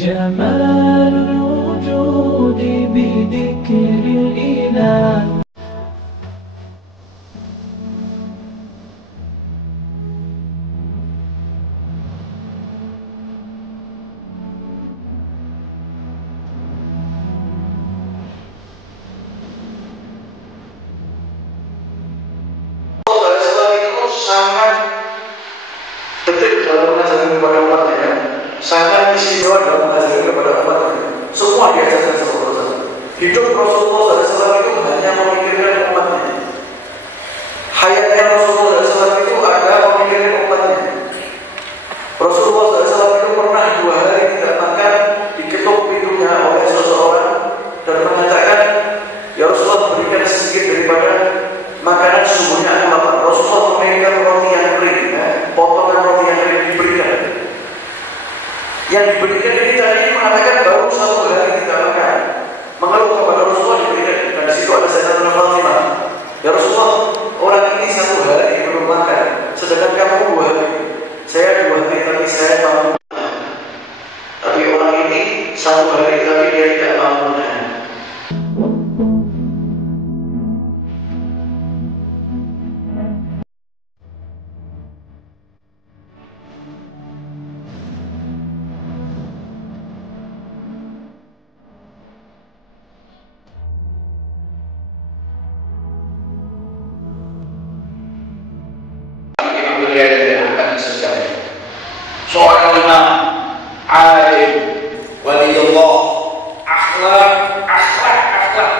جمال الوجود بذكر الإله. Sangat detik dalam mengajarkan kepada umatnya, sangat istimewa dalam mengajarkan kepada umatnya. Semua diajarkan sama Rasulullah. Hidup Rasulullah SAW itu hanya memikirkan umatnya. Hayatnya Rasulullah SAW itu ada memikirkan umatnya. mengatakan baru suatu hari digambarkan mengeluh kepada Rasulullah diberikan, dan di situ ada Sayyidatuna Fatimah. Ya Rasulullah, orang ini satu hari belum makan, sedangkan kamu 2 hari. Saya 2 hari tapi saya mampu. Tapi orang ini 1 hari tapi dia tidak mampu makan. Seorang imam alim waliullah,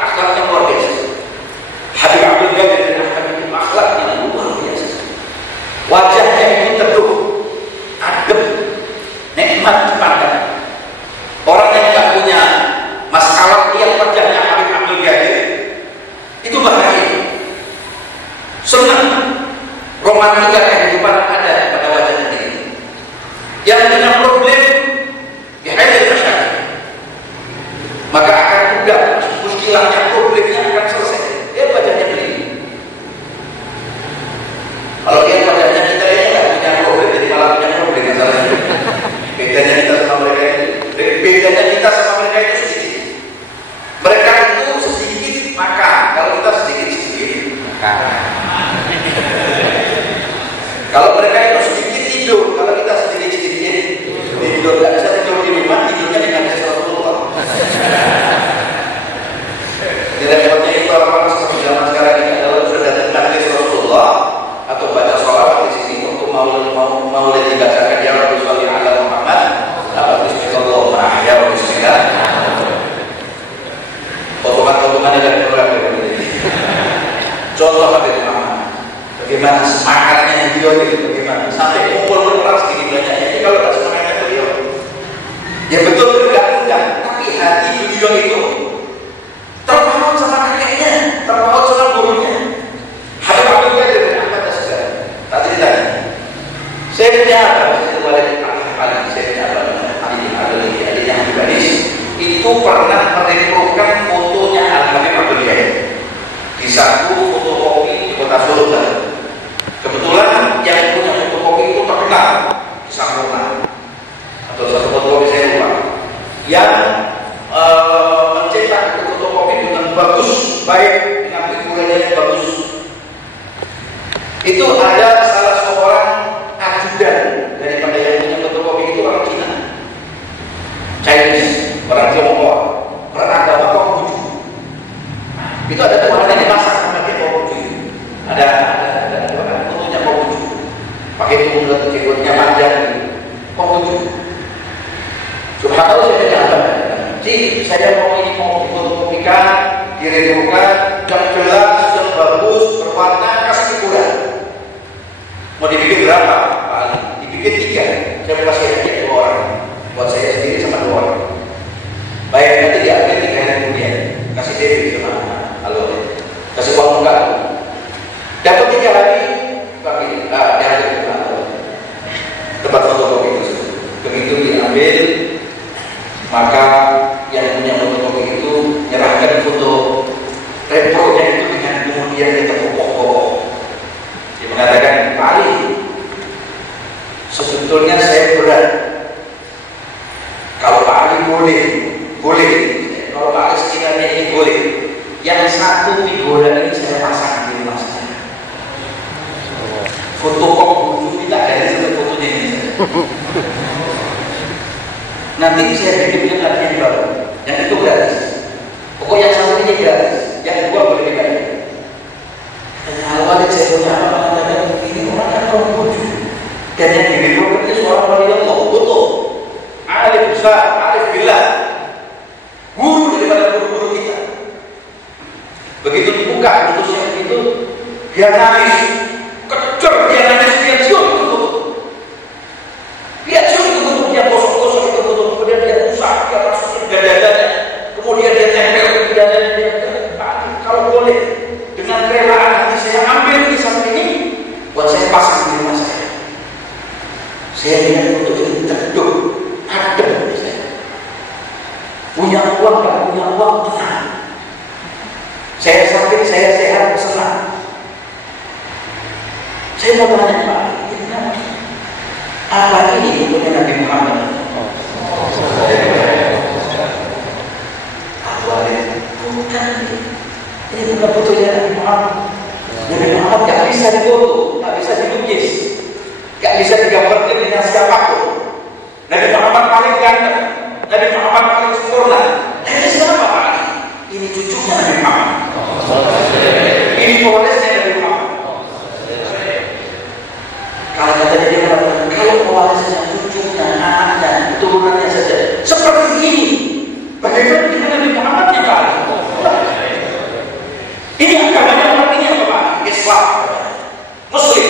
akhlaknya luar biasa. Habib Abdul Qadir bin Ahmad itu akhlaknya luar biasa. Wajahnya itu teduh, adem, nikmat dipandang. Orang yang tidak punya masalah lihat wajahnya Habib Abdul Qadir itu bahaya. Senang, romantika kehidupan ada pada wajahnya ini. Yang punya problem dihadapi masyarakat, maka akan mudah muskilahnya, problemnya akan selesai. Dia wajahnya begini. Kalau dia wajahnya kita ini nggak punya problem, jadi malah punya problem yang salah. Bedanya kita sama mereka itu sedikit. Mereka itu sedikit makan, kalau kita sedikit makan. Kalau mereka itu sedikit tidur, kalau kita sedikit tidur, nggak bisa tidur di rumah, tidurnya dengan Rasulullah. Tidak repotnya itu orang seperti zaman sekarang ini adalah sudah datang majlis Rasulullah atau baca sholawat di sini untuk mau dibacakan ya Rabbi sholli ala Muhammad, apa bismillahirrahmanirrahim, ya Rabbi bismillah. Potongan-potongannya dari beberapa contoh Habib Muhammad, bagaimana semangatnya beliau itu, bagaimana sampai kumpul kelas segini banyaknya. Ini kalau tidak semangatnya beliau, ya betul tidak mudah, tapi hati beliau itu terpaut sama kakeknya, terpaut sama gurunya. Habib Abdul Qadir bin Ahmad As-Sagaf. Tak cerita. Saya punya apa? Saya punya apa? Ali bin adiknya Habib Anis itu pernah mereproduksikan fotonya Al-Habib Abdul Qadir di satu fotokopi di kota Solo. Kebetulan yang punya fotokopi itu terkenal di Sampurna atau satu fotokopi saya lupa, yang mencetak fotokopi dengan bagus, baik dengan figuranya yang bagus. Itu ada salah seorang ajudan daripada yang punya fotokopi itu orang Cina, Chinese, orang Tiongkok, beragama Konghucu. Itu ada Tuhan yang dimasak sama dia Konghucu. Ada fotonya Konghucu, pakai tunggu jenggotnya panjang, Konghucu. Subhanallah, saya tanya apa? Saya mau difotokopikan, diredukan, yang jelas, yang bagus, berwarna, kasih hiburan. Mau dibikin berapa? Dibikin 3. Saya kasih hadiah 2 orang. Buat saya sendiri sama 2 orang. Baik, nanti diambil 3 hari kemudian. Kasih Dewi sama Alor. Kasih uang enggak. Dapat 3 hari, diambil ke tempat fotokopi itu. Begitu diambil, maka yang punya fotokopi itu nyerahkan foto repronya itu dengan kemudian kita kokoh-kokoh. Dia mengatakan, Pak Ali, sebetulnya saya berat. Kalau Pak Ali boleh. Kalau Pak Ali sekiranya ini boleh, yang satu figura ini saya pasang di rumah saya. Foto Konghucu tidak dari satu fotonya ini saja. Nanti saya bikin lagi yang baru, yang itu gratis. Pokoknya yang satu ini gratis, yang 2 boleh dibayar. Kalau ada ceweknya apa mengatakan ini orang yang Konghucu, dan yang diribukan itu seorang waliullah, betul. Alif besar, alif billah, guru daripada guru-guru kita. Begitu dibuka putusnya itu, dia nangis, kejar dia nangis, dia cium itu foto. Dia cium itu foto, dia gosok-gosok itu foto, kemudian dia usah, dia masukin ke dadanya, kemudian dia tempel ke dadanya, dia kalau boleh, dengan kerelaan hati saya ambil di samping ini, buat saya pasang di rumah saya. Saya lihat foto itu teduh, adem di saya. Punya uang, gak punya uang, tenang. Saya sakit, saya sehat, senang. Saya mau tanya Pak, apa ini bukunya Nabi Muhammad? Bukan. Ini bukan fotonya Nabi Muhammad. Nabi Muhammad gak bisa difoto, gak bisa dilukis, gak bisa digambarkan dengan siapapun. Nabi Muhammad paling ganteng, Nabi Muhammad paling sempurna. Ini siapa Pak? Ini cucunya Nabi Muhammad. Ini pewarisnya Nabi Muhammad. Kalau katanya dia mengatakan, kalau pewarisnya cucunya, anaknya, keturunannya saja seperti ini, bagaimana dengan Nabi Muhammad ya Pak? Ini agamanya orang ini apa Pak? Islam, Muslim,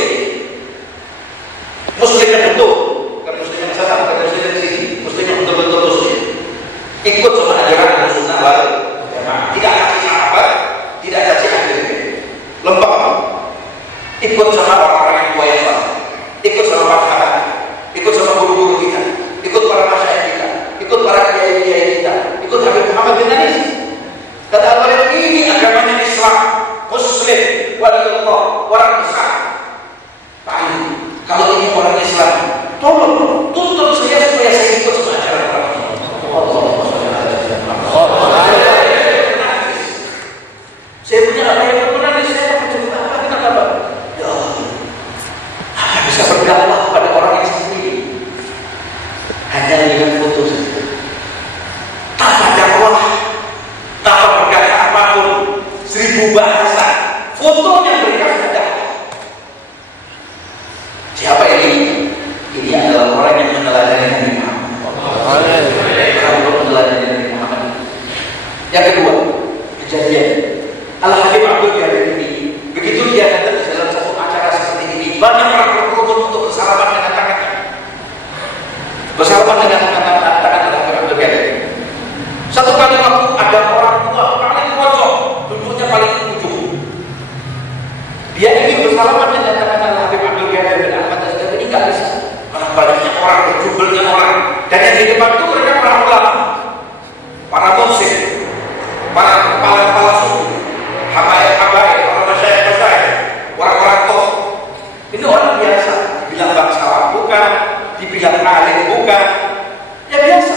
Muslim yang betul, bukan Muslim yang salah, bukan Muslim yang sini, Muslim yang betul-betul Muslim. Ikut sama ajaran Sunnah baru, tidak kasih sahabat, tidak kasih akhir, lembab, ikut sama orang-orang yang tua yang baru, ikut sama masyarakat, ikut sama guru-guru kita, ikut para masyarakat kita, ikut para kiai-kiai kita, ikut Habib Muhammad bin Anis. Kata Allah, ini agamanya Islam, Muslim, waliyullah, orang besar. Baik, kalau ini orang Islam, tolong tuntut saya supaya saya ikut sama ajaran orang ini. Saya punya apa yang benar, saya akan cerita apa dengan apa? Ya Allah, apa bisa berdakwah pada orang yang sendiri hanya dengan foto saja, tanpa dakwah, tanpa berkata apapun, 1000 bahasa, fotonya berikan saja. Siapa ini? Ini adalah orang yang meneladani Nabi Muhammad. Orang meneladani Nabi Muhammad. Yang kedua, kejadian Al-Habib Abdul Qadir ini, begitu dia datang di dalam satu acara seperti ini, banyak orang berkerumun untuk bersalaman dengan tangannya, bersalaman dengan tangan Al-Habib Abdul Qadir. Satu kali waktu ada orang tua paling pojok, duduknya paling ujung. Dia ingin bersalaman dengan tangan Al-Habib Abdul Qadir bin Ahmad Asy-Syadili, ini nggak bisa. Karena banyaknya orang, berjubelnya orang, dan yang di depan itu mereka para ulama, para musik, para kepala-kepala suku, habaib-habaib, para masyayikh-masyayikh, orang-orang top. Ini orang biasa, dibilang bangsawan bukan, dibilang alim bukan, ya biasa.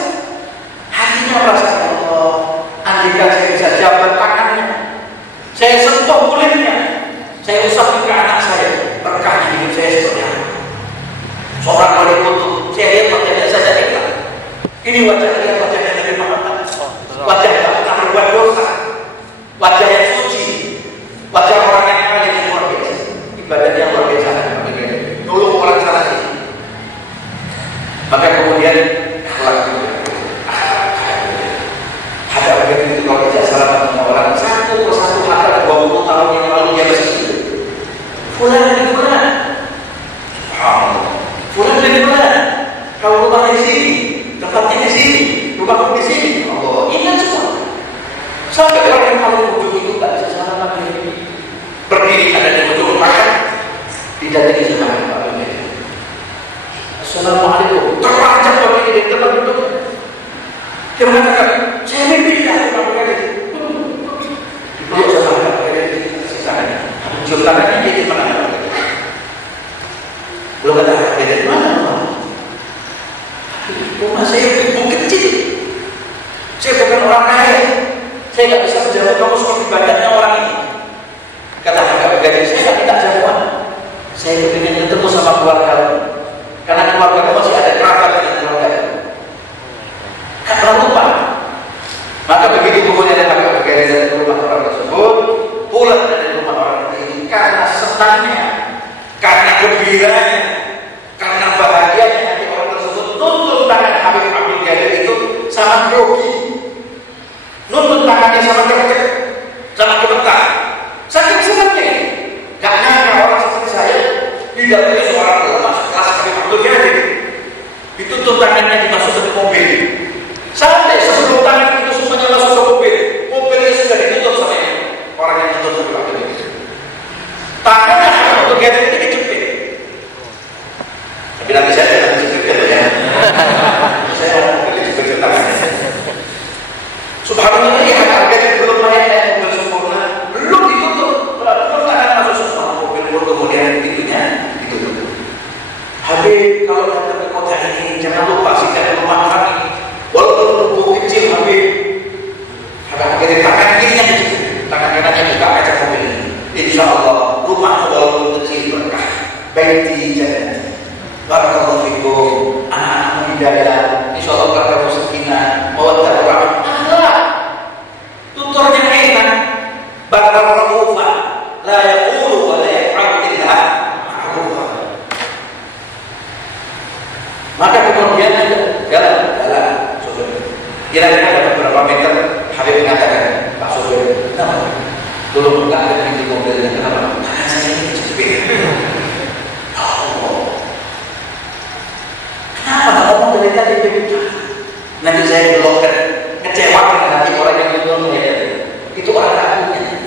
Hatinya merasa, Allah, andaikan saya bisa jabat tangannya, saya sentuh kulitnya, saya usapkan ke anak saya, berkahnya hidup saya seperti apa. Seorang wali kutub, saya lihat wajahnya saja ikhlas. Ini wajahnya Nabi Muhammad, wajah yang tak pernah berbuat dosa, wajah yang suci, wajah orang yang alim yang luar biasa, ibadahnya luar biasa. Tolong orang salah sini. Maka kemudian ada begitu itu kalau tidak salah dengan orang satu persatu ada 20 tahun yang lalu dia bersih. Fulan dari mana? Fulan dari mana? Kalau rumah di sini, tempatnya di sini, rumahku di sini. Allah, ingat semua. Sampai orang yang paling ujung itu tak bisa salah lagi. Berdiri ada di ujung makan, didatangi sama Pak Bunda. Assalamualaikum. Terpanjang orang ini dari tempat duduk. Dia mengatakan, saya mimpi ya Pak Bunda. Dipeluk sama Pak Bunda di sana. Cium tangannya dia di mana? Belum kata dari mana? Rumah saya bukit kecil. Saya bukan orang kaya. Saya nggak bisa menjamu kamu seperti banyaknya orang ini. Kata Habib Qadir, saya nggak minta jamuan. Saya ingin ketemu sama keluarga. Karena keluarga masih ada kerabat dengan keluarga. Tak pernah lupa. Maka begitu pokoknya ada Habib Qadir dari rumah orang tersebut, pulang dari rumah orang ini karena senangnya, karena gembiranya, karena bahagianya hati orang tersebut, nuntut tangan Habib Abdul Qadir itu sangat grogi, nuntut tangannya sama terkejut, sama gemetar, saking senangnya. Gak nyangka orang seperti saya didatangi seorang ulama sekelas Habib Abdul Qadir, dituntut tangannya dimasukkan ke mobil, sampai sebelum tangan itu semuanya masuk ke mobil, mobilnya sudah ditutup sama orang yang nuntut Habib Abdul Qadir. Tangannya Habib Abdul Qadir ini dijepit. Tapi nanti saya akan dijepit ya. Saya akan dijepit tangannya. baiti jannati. Barakallahu fikum. Anak-anak hidayah, insyaallah kamu sakinah, mawaddah warahmah. Ada tutornya enak. Bakal rafufa, la yaqulu wa la yaf'alu illa ma'rufa. Maka kemudian jalan saudara. Kira-kira ada beberapa meter Habib mengatakan, Pak Sopir, kenapa? Dulu bukan ada pintu mobilnya, kenapa? Karena saya ini kejepit. Allah, kenapa nggak ngomong dari tadi begitu? Nanti saya belokkan, ngecewakan hati orang yang belum melihat. Itu orang takutnya,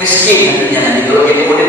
miskin nantinya nanti kalau dia kemudian